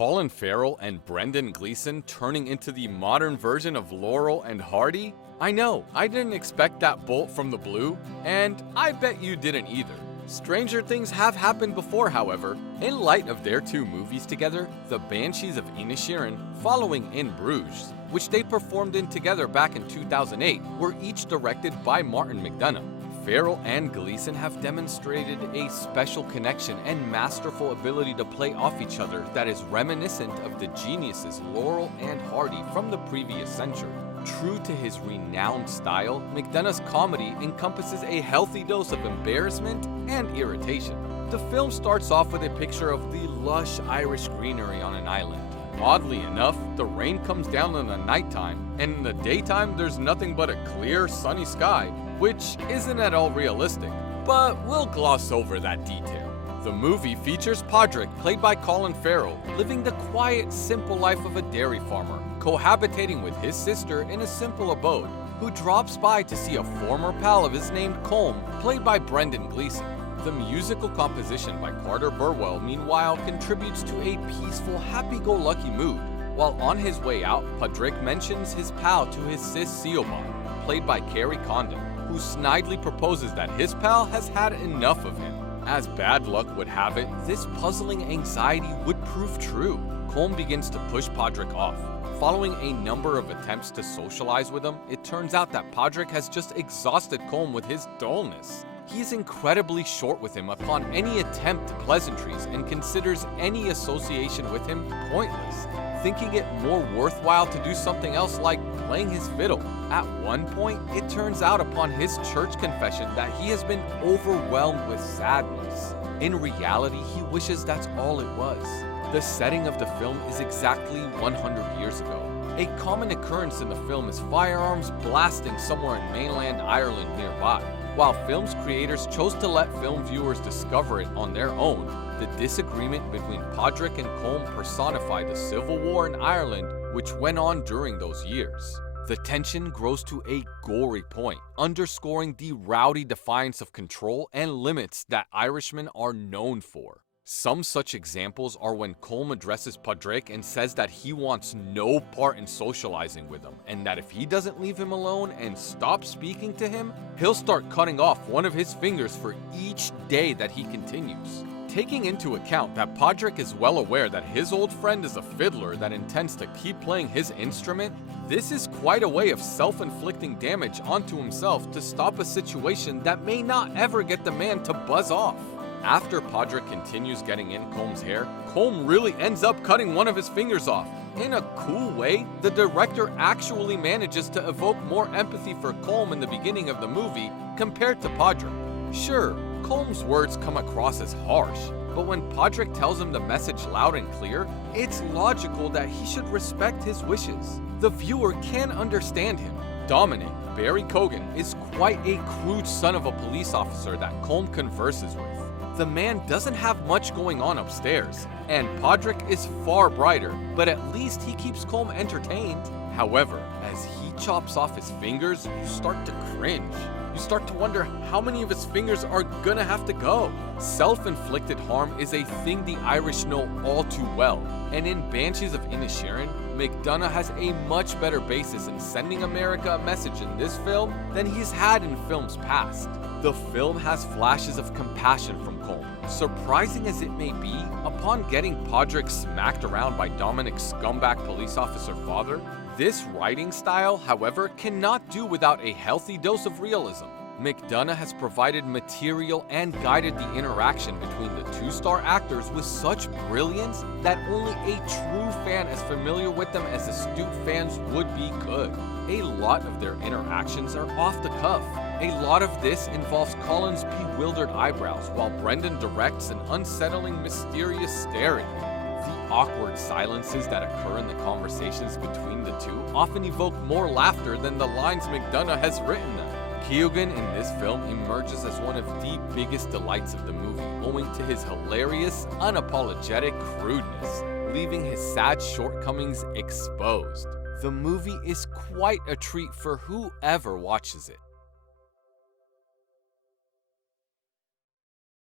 Colin Farrell and Brendan Gleeson turning into the modern version of Laurel and Hardy? I know, I didn't expect that bolt from the blue, and I bet you didn't either. Stranger things have happened before, however. In light of their two movies together, the Banshees of Inisherin following In Bruges, which they performed in together back in 2008, were each directed by Martin McDonagh. Farrell and Gleeson have demonstrated a special connection and masterful ability to play off each other that is reminiscent of the geniuses Laurel and Hardy from the previous century. True to his renowned style, McDonagh's comedy encompasses a healthy dose of embarrassment and irritation. The film starts off with a picture of the lush Irish greenery on an island. Oddly enough, the rain comes down in the nighttime, and in the daytime there's nothing but a clear, sunny sky, which isn't at all realistic, but we'll gloss over that detail. The movie features Pádraic, played by Colin Farrell, living the quiet, simple life of a dairy farmer, cohabitating with his sister in a simple abode, who drops by to see a former pal of his named Colm, played by Brendan Gleeson. The musical composition by Carter Burwell, meanwhile, contributes to a peaceful, happy-go-lucky mood. While on his way out, Pádraic mentions his pal to his sis Siobhán, played by Kerry Condon, who snidely proposes that his pal has had enough of him. As bad luck would have it, this puzzling anxiety would prove true. Colm begins to push Pádraic off. Following a number of attempts to socialize with him, it turns out that Pádraic has just exhausted Colm with his dullness. He is incredibly short with him upon any attempt to pleasantries and considers any association with him pointless, thinking it more worthwhile to do something else like playing his fiddle. At one point, it turns out upon his church confession that he has been overwhelmed with sadness. In reality, he wishes that's all it was. The setting of the film is exactly 100 years ago. A common occurrence in the film is firearms blasting somewhere in mainland Ireland nearby. While film's creators chose to let film viewers discover it on their own, the disagreement between Pádraic and Colm personified the civil war in Ireland, which went on during those years. The tension grows to a gory point, underscoring the rowdy defiance of control and limits that Irishmen are known for. Some such examples are when Colm addresses Pádraic and says that he wants no part in socializing with him, and that if he doesn't leave him alone and stop speaking to him, he'll start cutting off one of his fingers for each day that he continues. Taking into account that Pádraic is well aware that his old friend is a fiddler that intends to keep playing his instrument, this is quite a way of self-inflicting damage onto himself to stop a situation that may not ever get the man to buzz off. After Pádraic continues getting in Colm's hair, Colm really ends up cutting one of his fingers off. In a cool way, the director actually manages to evoke more empathy for Colm in the beginning of the movie compared to Pádraic. Sure, Colm's words come across as harsh, but when Pádraic tells him the message loud and clear, it's logical that he should respect his wishes. The viewer can understand him. Dominic, Barry Cogan, is quite a crude son of a police officer that Colm converses with. The man doesn't have much going on upstairs, and Pádraic is far brighter, but at least he keeps Colm entertained. However, as he chops off his fingers, you start to cringe. You start to wonder how many of his fingers are gonna have to go. Self-inflicted harm is a thing the Irish know all too well, and in Banshees of Inisherin, McDonagh has a much better basis in sending America a message in this film than he's had in films past. The film has flashes of compassion from Colm. Surprising as it may be, upon getting Pádraic smacked around by Dominic's scumbag police officer father, this writing style, however, cannot do without a healthy dose of realism. McDonagh has provided material and guided the interaction between the two-star actors with such brilliance that only a true fan as familiar with them as astute fans would be could. A lot of their interactions are off the cuff. A lot of this involves Colin's bewildered eyebrows, while Brendan directs an unsettling, mysterious staring. The awkward silences that occur in the conversations between the two often evoke more laughter than the lines McDonagh has written them. Keoghan in this film emerges as one of the biggest delights of the movie, owing to his hilarious, unapologetic crudeness, leaving his sad shortcomings exposed. The movie is quite a treat for whoever watches it.